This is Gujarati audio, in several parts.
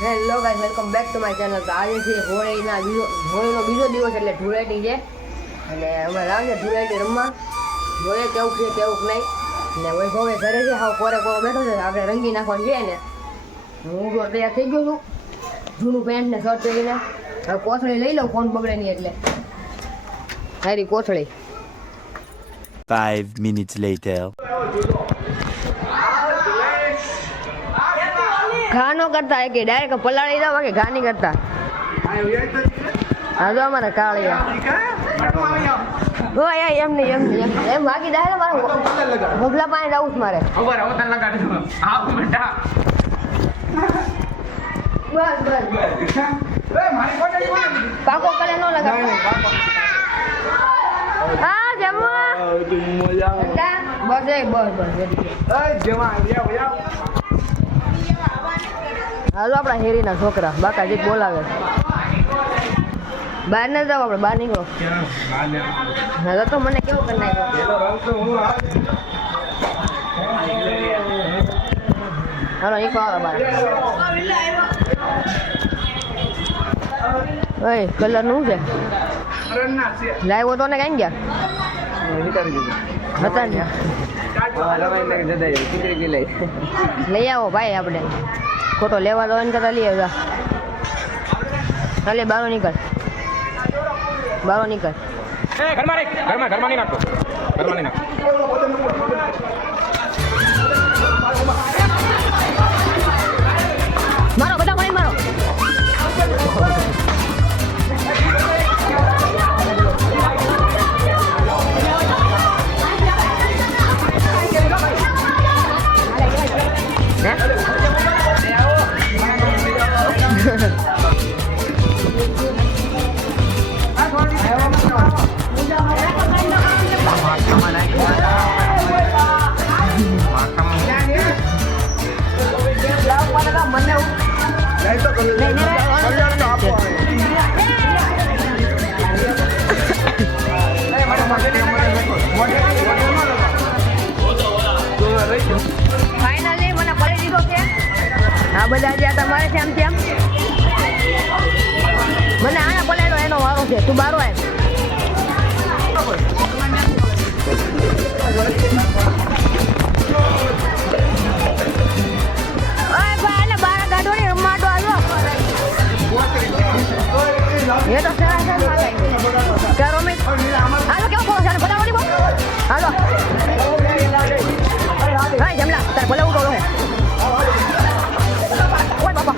Hello guys, welcome back to my channel. તો આજે છે હોળીનો બીજો દિવસ એટલે ધૂળેટી છે અને અમે લાવીએ ધૂળેટી રમવા. જોઈએ કેવું છે કેવું નહીં. ને વૈભવે ઘરે છે, હાવ કોરે કોરો બેઠો છે. આપણે રંગી નાખવાનું છે ને હું તો તૈયાર થઈ ગયો છું, જૂનું પેન્ટ ને શર્ટ પહેરીને. હવે કોથળી લઈ લઉં, ફોન બગડે નહીં એટલે. સારી કોથળી. 5 minutes later. ઘા નો કરતા કે ડાયરેક્ટ પલાળી જાવ કે ઘા નહીં કરતા. હા જો અમારા કાળિયા એમ નહીં એમ વાગી જાય ને મારે ભોગલા પાણી જવું છે મારે. પાકો કલે નો લગાવ. હા જમવા હાલો આપણા હેરીના છોકરા બાકાજી બોલાવે. બહાર ન જાવ, આપણે બહાર નીકળો. હા તો મને કેવું કરી નાખ્યો. હાલો નીકળો બહાર. ઓય કલર નું છે લાવ્યો તો ને કઈ ગયા હતા ને. લઈ આવો ભાઈ, આપણે ખોટો લેવા દો ને કરતા લઈ આવ્યા. ચાલે બારો નીકળ, બારો નીકળ. મારો બધા પાણી મારો. ફાઇનલી મને પડી દીધો છે. આ બધા જે તમારે છે આમ તેમ મને આને પલાડ્યો એનો વારો છે. તું બારો આવ. ये तो सर क्या रोमित हालो क्यों बोलो सर बताओ नहीं बोलो हालो हाय जमला सर बोलो वो बोलो है ओए बाबा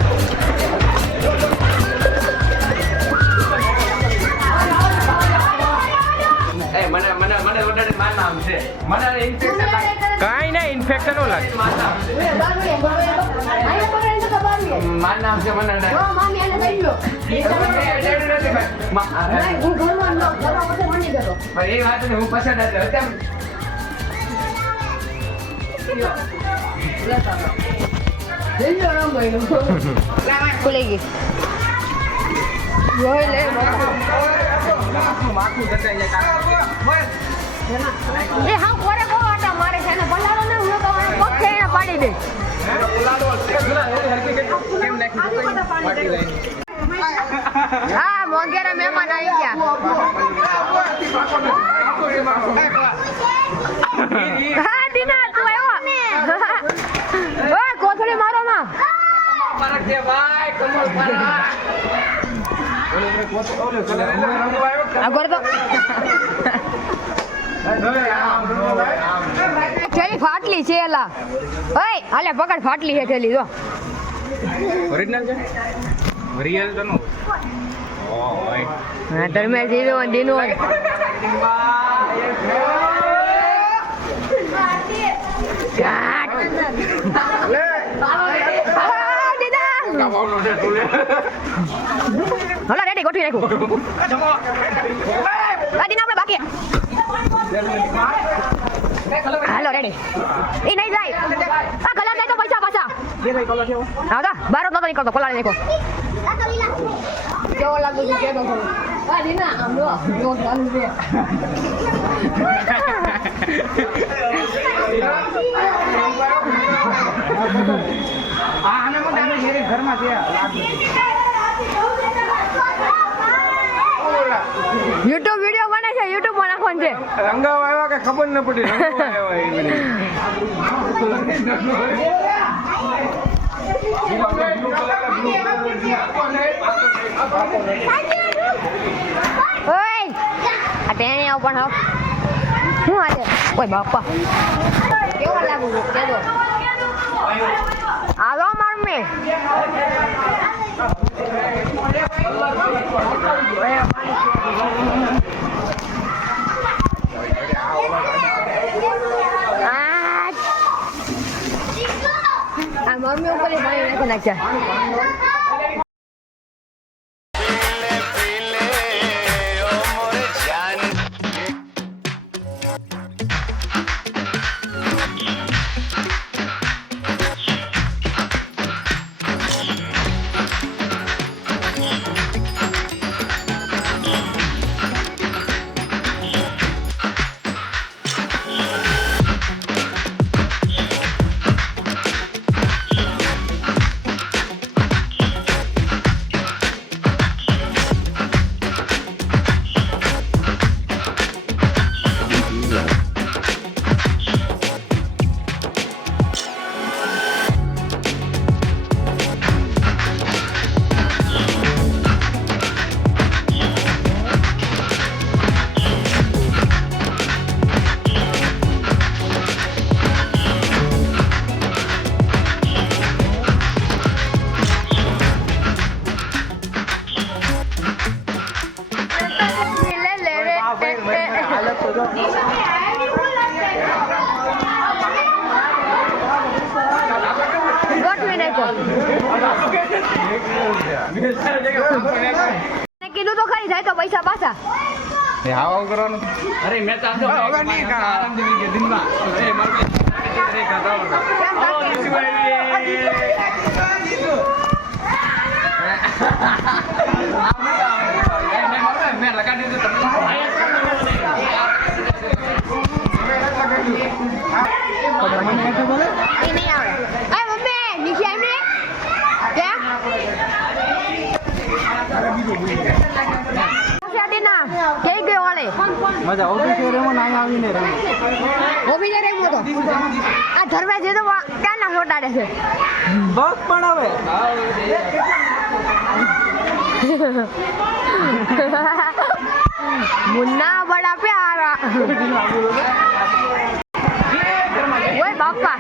ए મને ઓર્ડર માર નામ છે મને ઇન્ફેક્શન લાગે કાઈ ના ઇન્ફેક્શન નો લાગે માર નામ છે મને ઓ મામી આને લઈ લો હું ઘરમાં ન ઘરમાં વચ્ચે મણી ગયો ભાઈ એ વાત ને હું પસંદ હતી તેમ લેજો રામ ભાઈ ખુલેગી જોઈ લે માથું દટાઈ જાય એ હા કોરે કો આટા મારે છે ને પલાળો ને હું તો પગ એને પાડી દે કેમ નાખી પાડી લઈ. હા મોંઘેરા મહેમાન આવી ગયા. હા દીના તું આવ્યો. ઓય કોથળી મારો માં પરક દે ભાઈ કમલ પરક આગળ તો થેલી ફાટલી છે એલા. ઓય હાલે પકડ, ફાટલી છે થેલી જો. ઓરિજિનલ છે રિયલ તો નો ઓય હા ધર્મે જીરો દીનો કાટ લે દીદા કાવનો છે તુલે હલા રેડી ગોઠવી રાખો. આ દીના આપણે બાકી હાલો રેડી. એ નહીં જાય આ કલર નહીં તો પૈસા પાછા. જે કઈ કલર છે આવો બારો નતો નીકળતો, પલાળી નાખો. કેવો લાગુ છે કે તો આ દીના આમ જો જો ચાલુ છે આને મને ઘરે ઘરમાં છે YouTube વિડિયો બને છે YouTube માં નાખવાનું છે રંગાવા આવ્યા કે ખબર ન પડી રંગાવા ઓય આ ટેણે આવ પણ હાવ શું આજે ઓય બાપા કેવો લાગુ છે કે તો આલો મમ્મી આ મમ્મી ઉપર પાણી નાખ્યા કીધું તો ખરી જાય તો પૈસા પાછા આવા કરવાનું અરે મેં તો આજો આરામથી નીકળે દિનમાં એ મારું રે ખાતા મેં લગા દીધું એ નહીં આવે અરે મમ્મી નીચે આવીને ક્યાં ના કઈ ગયો વાળે મજા ઓફિસે રેમો ના આવીને રમે ઓફિસે રેમો તો આ ધર્મે જે તો ક્યાં ના છોટાડે છે બસ પણ હવે મુન્ના બડા પ્યારા ઓય બાપા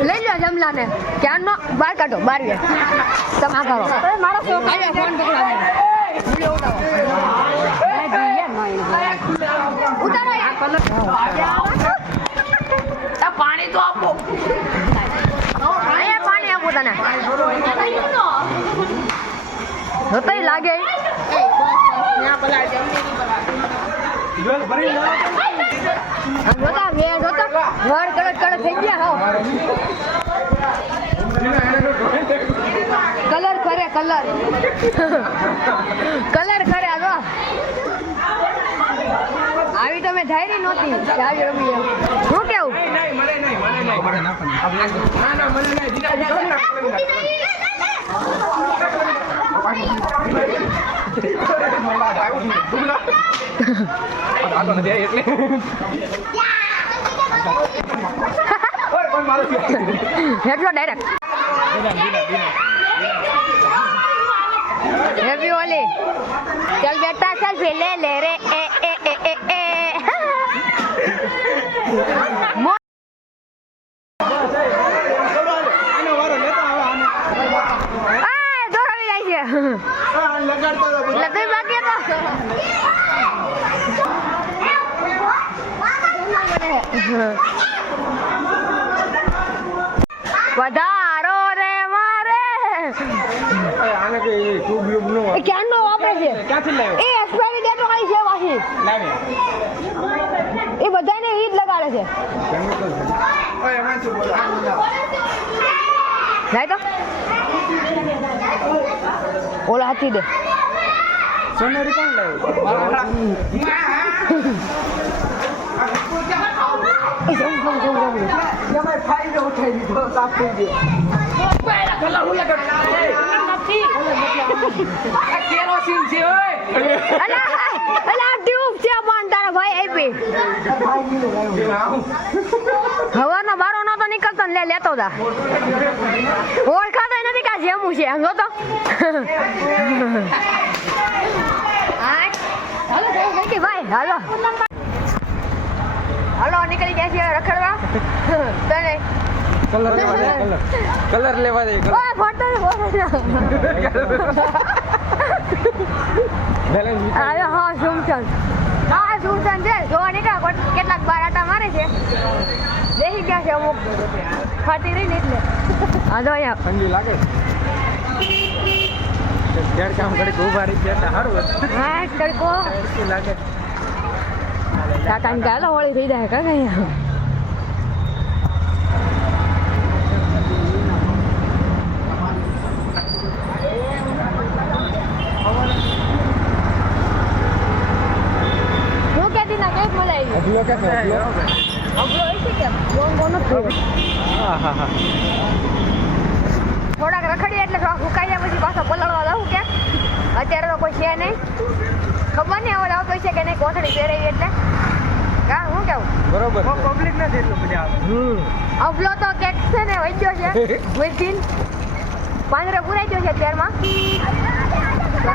લઈ લો જમલાને ક્યાંનો બહાર કાઢો બહાર ગયા તમે કરો મારો ફોન પકડાવો ઉતારો આ પાણી તો આપો અહીંયા પાણી આપો તને જોતોય લાગે જોતા વે જોતા ઘર કડક કડક થઈ ગયા હાવ કલર કરે કલર કલર કરે આ આવી તો મેં ધારી નહોતી કે આવી રમી શું કેવું એટલો ડાયરેક્ટ હેપી ઓલી ચલ બેટા સેલ્ફી લે લે રે એ એ એ એ એ વધારો રે મારે આને કે ટ્યુબ યુબ નો એ ક્યાંનો વાપરે છે ક્યાંથી લાવ્યો એ એક્સપાયરી ડેટ વાળી છે વાહી લાવે એ બધાને ઈ જ લગાડે છે કેમિકલ છે ઓય એમાં શું બોલ જાય તો ઓલા હાથી દે સોનેરી કોણ લાવ્યું? એમાં ફાયદો ઉઠાઈ દીધો, સાફ થઈ ગયો. અલા ટ્યુબ છે પણ તારા ભાઈ આપી હવાનો બારો નતો નીકળતો ને લેતો તા ઓળખાતો નથી કે આ જેમું છે સમજો તો હાલો ભાઈ હાલો હાલો નીકળી ગયા છે રખડવા તને કલર લેવા દે, કલર લેવા દે. ઓય ફોટો અરે હા સુમચંદ હા સુમચંદ છે જોવા નીકળ્યા કેટલાક બાર આટા મારે છે બેસી ગયા છે અમુક ફાટી રહી ને એટલે હા તો અહીંયા ઠંડી લાગે. ઘેર કામ કરી ઉભા રહી ગયા એટલે સારું હતું. હા તડકો ઠંડી લાગે. તાતાને કાલો હોળી થઈ જાય કાકા અહીંયા હું કહેતી ના કઈક મલાઈ અગલો કે અગલો? અગલો છે કે બોંગો નથી હા હા હા. થોડાક રખડીએ એટલે થોડાક ફૂકાઈ જાય પછી પાછો પલળવા દઉં ક્યાંક અત્યારે તો કોઈ છે નહીં ખબર નહીં હવે આવતો છે કે નહીં કોથળી પહેરાવી એટલે કા હું કેવું બરોબર. પબ્લિક નથી એટલું બધા આવે. અવલો તો કેક છે ને વૈદ્યો છે વિથિન પાંદરે પુરાઈ ગયો છે અત્યારમાં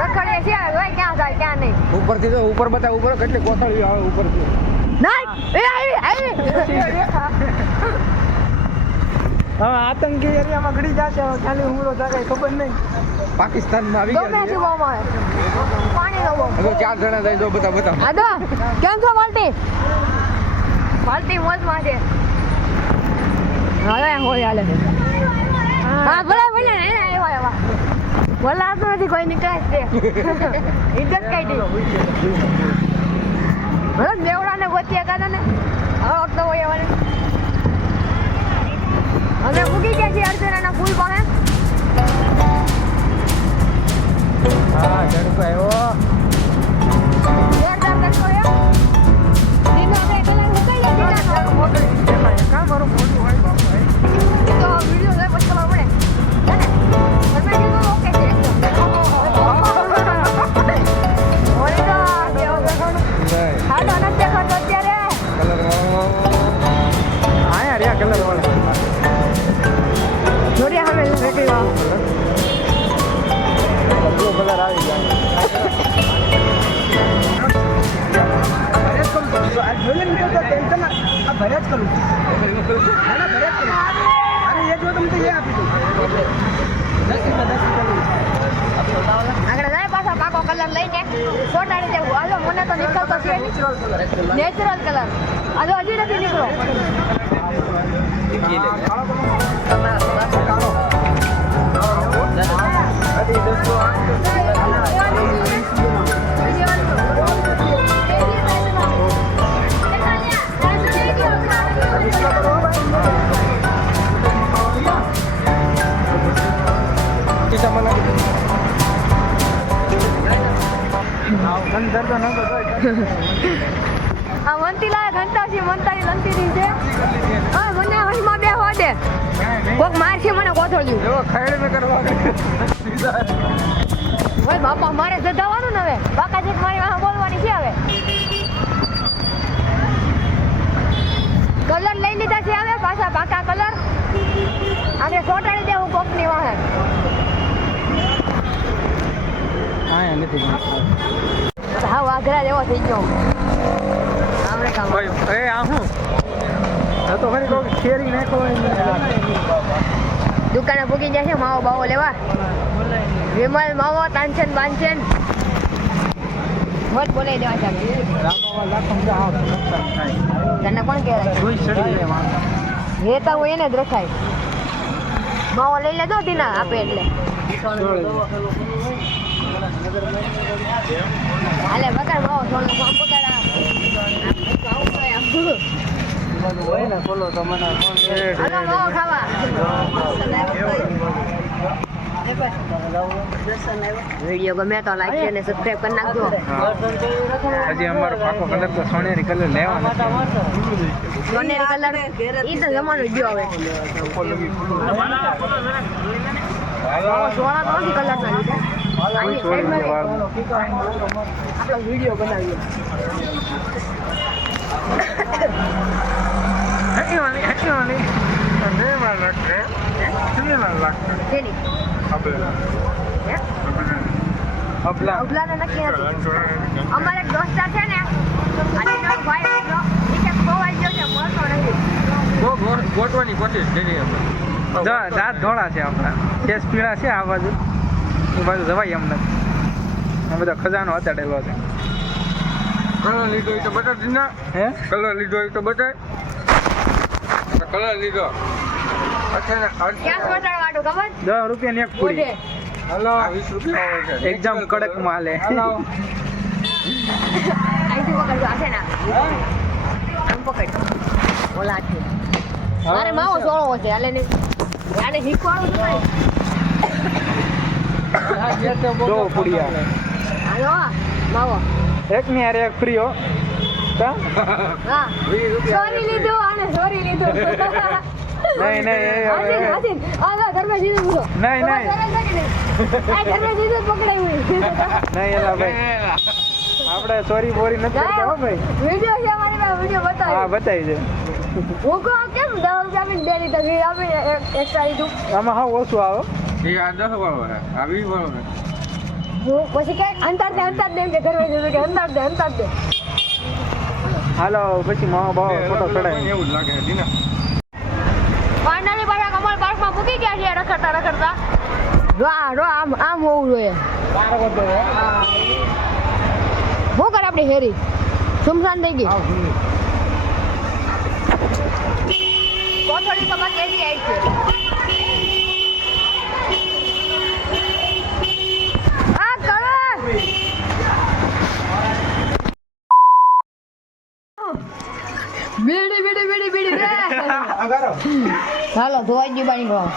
રખડીએ છે હવે ક્યાં જાય ક્યાં નહીં ઉપરથી તો ઉપર બતાવ, ઉપર કેટલી કોથળી આવે ઉપરથી. નહીં એ આવી હવે આતંકી એરિયામાં ઘડી જશે હવે ખાલી હુમલો થાય કઈ ખબર નહીં. પાકિસ્તાનમાં આવી ગમે ગયા શું બહુ મળે પાણીનો બહુ હવે 4 જણા જાય તો બતાવ. હા તો કેમ છો માલતી માલતી મોજમાં છે હવે હોય હાલે હા ભલે ભલે આવ્યા એવા બોલા તો નથી કોઈ નીકળે છે ઇજ્જત કાઢી ભલે દેવડાને ગોત્યા કાઢો ને હવે વખત હોય એવાને અમે મૂકી ગયા છીએ અર્જુનાના પુલ પાસે હા તડકો આવ્યો. જોરદાર તડકો છે દીનો આપણે પેલા મુકાઈ ગયા દીનાનો કામ મારું મોટું હોય બાપુ ભાઈ. તો વિડિયો જોઈ પછી ખબર પડે છે ને ફરમાઈ દીધું ઓકે છે એકદમ ઓય તો દેવો બેઠોનું નહીં. હાડો નથી દેખાતો અત્યારે કલર હા યાર યા કલર વાળા. જોડિયા હવે રેડી વાવ બ્લુ કલર આવી જાય. ભરેજ કરું છું. આ જોઈએ ને તો ટેન્શન આ ભરેજ કરું છું. ના ભરેજ કરું. અરે એ જો તમે તો એ આપી દઉં. 10 આગળ જાય પાછા પાકો કલર લઈને ફોટાડી દેવું હાલો મને તો નીકળતો છે નેચરલ કલર હાલો હજી નથી નીકળો અંદર તો નતો આ વંતીલા ઘંટા છે વંતાની લંતીની છે હા મને વહીમાં બે હોડે કોક મારશે મને કોથળ્યું એવો ખૈડ ન કરવા. ઓય બાપા મારે જધાવાનું ને હવે બાકાજી મારી વાહ બોલવાની છે હવે કલર લઈ લીધા છે હવે પાછા પાકા કલર અને ચોટાડી દેવું કોકની વાહે હા નથી. હા વાઘરા જેવો થઈ ગયો આપણે કામ એ આ હું તો ફરી કોઈ શેરી નાખો દુકાને પૂકી જાય છે માવો બાવો લેવા વિમલ માવો તાનચન બાંચન મત બોલાઈ દેવા છે રામાવા લાખો આવ નુકસાન થાય. તને કોણ કહેવાય જોઈ ચડી જાય માણસ. રહેતા હોય એને જ રખાય માવો લઈ લેજો દીના આપે એટલે હાલે બગાડ માવો થોડો કામ પકડા હોય ને બોલો તો મને હાલો માવો ખાવા વિડીયો ગમે તો લાઈક છે અને સબસ્ક્રાઇબ કરી નાખજો. હજી અમારો પાકો કલર તો સોનેરી કલર લેવાનો છે. સોનેરી કલર ઈ તો જમાનો ગયો હવે. સોના તો નથી કલર ના લીધા. આની સાઈડમાં આપણો વિડીયો બનાવીએ. શેની? હે? અપલા અબલાને નક્કી નથી. અમારે એક દોસ્તાર છે ને આજે તો ભાઈ એટલો ઈ કે ખોવાઈ ગયો છે મળતો નથી. ગોટવાની કોશિશ કરી દાંત ધોળા છે આપણા કેસ પીળા છે આ બાજુ એ બાજુ જવાય એમ નથી આ બધા ખજાનો અતાડેલો છે કલર લીધો હોય તો બતાવી ના હે કલર લીધો હોય તો બતાય કલર લીધો ક્યાં સ્પોટાડવાનું ખબર? 10 રૂપિયાની એક પૂરી ઓઢે. હલો 20 રૂપિયા એકદમ કડક માલ હે અહીંથી પકડજો આ છે ને આમ પકડ ઓલા છે મારે માવો સોળો છે હાલે ને આને શીખવાડું છું દો પૂરિયા હાલો માવો એક ની હારે એક ફ્રી હો કા હા સોરી લીધું આને સોરી લીધું નહીં હાજી હાજી આ ઘરમાં જીધું પૂરો નહીં નહીં આ ઘરમાં જીધું પકડાયું નહીં એલા ભાઈ આપણે સોરી બોરી નથી કરતા હો ભાઈ વિડિયો છે મારી પાસે વિડિયો હા બતાવ્યો બતાવી દે હું કહું કેમ 10 રૂપિયા આપીને બે લીટર ઘી આપીને એક્સ્ટ્રા લીધું આમાં હા ઓછું આવે એ આ 10 વાળો હે આ 20 વાળો હે હું પછી કે અંતર દે એમ કે ઘરમાં જીધું કે અંતર દે હાલો પછી માવો બાવો ફોટો ચડાવી એવું જ લાગે દીના ફાઇનલી બાબા કમલ પાર્કમાં મૂકી ગયા છે રખડતા રો આમ હોવું જોઈએ શું કરે આપણી હેરી સુમસાન થઈ ગઈ કોથળી તો બાકી એવી આવી છે આ કરે બીડી રે હાલો ધોવાઈ ગયું પાણી ગયો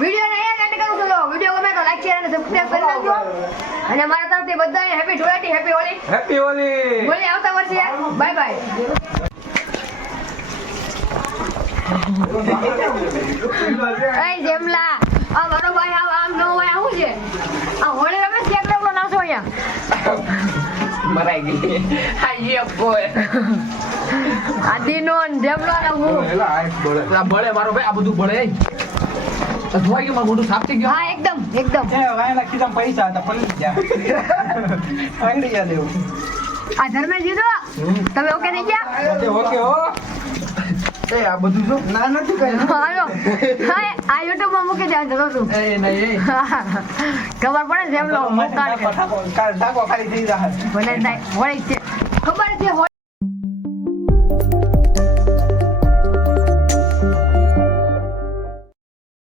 વિડીયો ને અહીંયા એન્ડ કરું છું વિડીયો ગમે તો લાઈક શેર અને સબસ્ક્રાઇબ કરી નાખજો અને મારા તરફથી બધાને હેપી ધોળાટી હેપી હોલી મળીએ આવતા વર્ષે બાય બાય એ જેમલા આ મારો ભાઈ આમ ન હોય આવું છે આ હોળી રમે છે કેટલો નાસો અહીંયા મરાઈ ગઈ આ યે બોય આદિનો ને જેમલો ને હું બળે મારો ભાઈ આ બધું બળે ધોવાઈ ગયું મારું મોઢું સાફ થઈ ગયું હા એકદમ વાયલા કીધા પૈસા હતા પલળી ગયા પલળી ગયા દેવું આ ધર્મે જીધો તમે ઓકે થઈ ગયા ઓકે હો એ આ બધું જો ના નથી કઈ હાલો હા આ YouTube માં મૂકી દે તો તું એ નહીં ખબર પડે જેમલો મોકાળ ટાકો ખાલી થઈ જાય ભલે થાય વળી છે ખબર છે